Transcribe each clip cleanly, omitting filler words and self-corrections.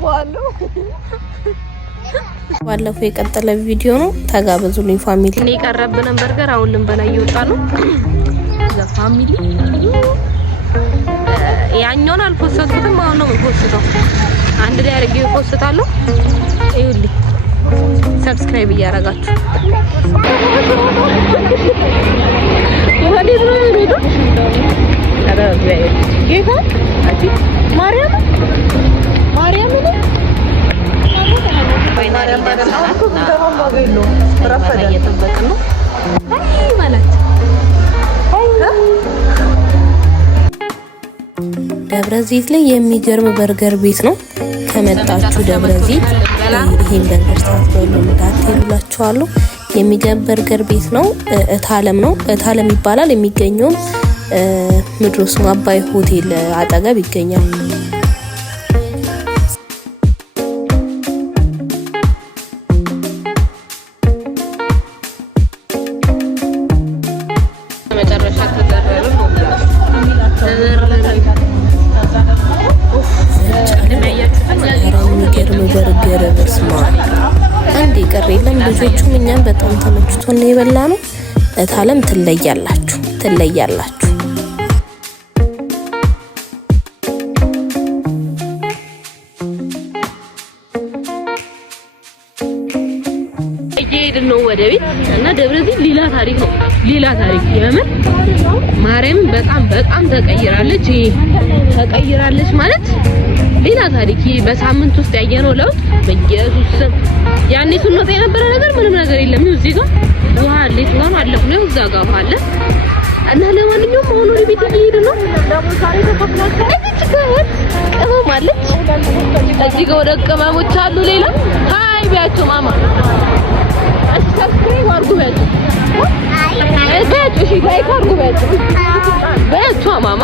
አስገባዋለሁ። ባለፈው የቀጠለ ቪዲዮ ነው። ተጋበዙልኝ ፋሚሊ። እኔ የቀረብንን በርገር አሁን ልንበላ እየወጣ ነው። እዛ ፋሚሊ ያኛውን አልፖስተትኩትም። አሁን ነው የምፖስተው። አንድ ላይ አድርጌ እፖስታለሁ። እዩልኝ፣ ሰብስክራይብ እያደረጋችሁ ወዴት ነው የምንሄደው? ጌታ አጂ ማርያም ደብረ ዘይት ላይ የሚገርም በርገር ቤት ነው። ከመጣችሁ ደብረ ዘይት ይሄን በርገር ሳትበሉ እንዳትሄዱላችኋለሁ። የሚገርም በርገር ቤት ነው። እታለም ነው፣ እታለም ይባላል። የሚገኘው ምድሮስ አባይ ሆቴል አጠገብ ይገኛል። በርገር በስማ አንዴ ቀር የለም። ልጆቹም እኛም በጣም ተመችቶን ነው የበላነው። እታለም ትለያላችሁ። እየሄድን ነው ወደ ቤት እና ደብረ ዘይት ሌላ ታሪክ ነው። ሌላ ታሪክ የምር ማርያም በጣም ተቀይራለች ማለት ሌላ ታሪክ። በሳምንት ውስጥ ያየነው ለውጥ በኢየሱስ ስም ያኔ ስንወጣ የነበረ ነገር ምንም ነገር የለም። እዚህ ጋር ውሃ አለ፣ ውሃ አለፍ ነው እዛ ጋር አለ እና ለማንኛውም አሁን ወደ ቤት እየሄድን ነው። ቅመም አለች እዚህ ጋር ወደ ቅመሞች አሉ። ሌላ ሃይ ቢያቸው ማማ ሰብስክራይብ አድርጉ ቢያቸው እሺ ላይክ አድርጉ ቢያቸው ማማ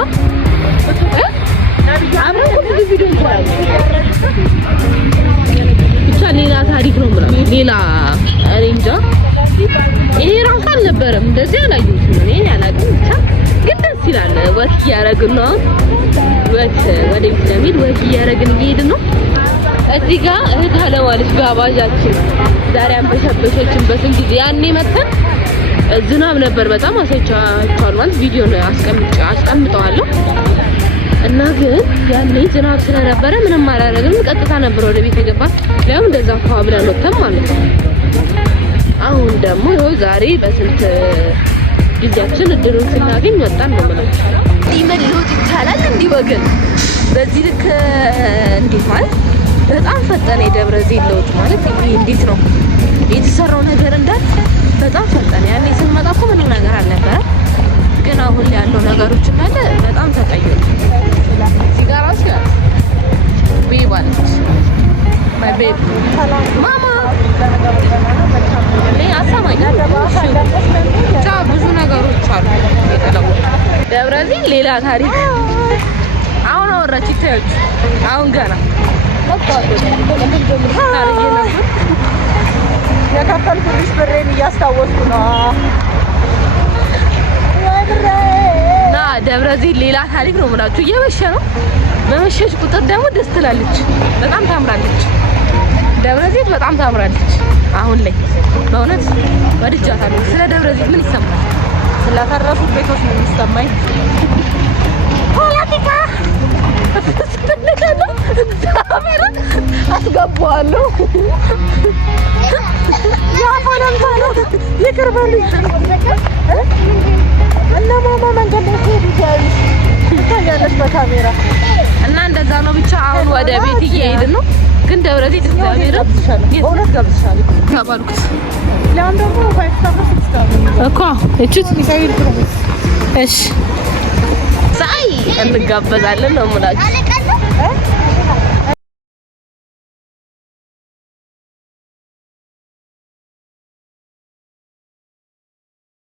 ብቻ ሌላ ታሪክ ነው ማለት ሌላ እንጃ። ይሄ ራሱ አልነበረም እንደዚህ አላየሁትም እኔ ያላቀም። ብቻ ግን ደስ ይላል። ወክ እያደረግን ነው። ወክ ወደ ቤት ለሚል ወክ እያደረግን እየሄድን ነው። እዚህ ጋር እህት አለማለች ጋባዣችን ዛሬ አንበሸበሸችን። በስንት ጊዜ ያኔ መተን ዝናብ ነበር በጣም አሰቻችኋል ማለት ቪዲዮ ነው አስቀምጠዋለሁ። እና ግን ያኔ ዝናብ ስለነበረ ምንም አላደረግንም። ቀጥታ ነበር ወደ ቤት የገባ። ለምን እንደዛ ብለን ወተን ማለት ነው። አሁን ደግሞ ይኸው ዛሬ በስንት ጊዜያችን እድሉን ስናገኝ ወጣን ነው ማለት ነው። ይመልሎት ይቻላል እንዲህ ወገን በዚህ ልክ እንዴት ማለት በጣም ፈጠነ። የደብረ ዘይት ለውጥ ማለት ይሄ እንዴት ነው የተሰራው ነገር እንዳል በጣም ፈጠነ። ያኔ ስንመጣ እኮ ምንም ነገር አልነበረ። ግን አሁን ላይ ያለው ነገሮች እንዳለ በጣም ተቀየሩ። ሲጋራስ ያ ቤባለች ማይ ቤብ ማማ ለይ አሳማኝ ብቻ ብዙ ነገሮች አሉ የተለወጡ። ደብረ ዘይት ሌላ ታሪክ አሁን አወራች ይታያችሁ። አሁን ገና የከፈልኩልሽ ብሬን እያስታወስኩ ነው። እና ደብረ ዘይት ሌላ ታሪክ ነው የምላችሁ። እየመሸ ነው። በመሸሽ ቁጥር ደግሞ ደስ ትላለች። በጣም ታምራለች። ደብረ ዘይት በጣም ታምራለች። አሁን ላይ በእውነት ወድጃታለሁ። ስለ ደብረ ዘይት ምን ይሰማል? ስለተረፉት ቤቶች ምን ይሰማኝ? ፖለቲካ ካሜራ አስገባዋለሁ። ያ ፖለቲካ ነው። ይቅር በሉኝ እና ማማ መንገድ ላይ ይታያለች በካሜራ እና እንደዛ ነው። ብቻ አሁን ወደ ቤት እየሄድን ነው። ግን ደብረ ዘይት እግዚአብሔር እውነት ገብቻለሁ ተባልኩት። ለአንድ ደግሞ እኮ እቺት እሺ ሳይ እንጋበዛለን ነው የምላችሁ።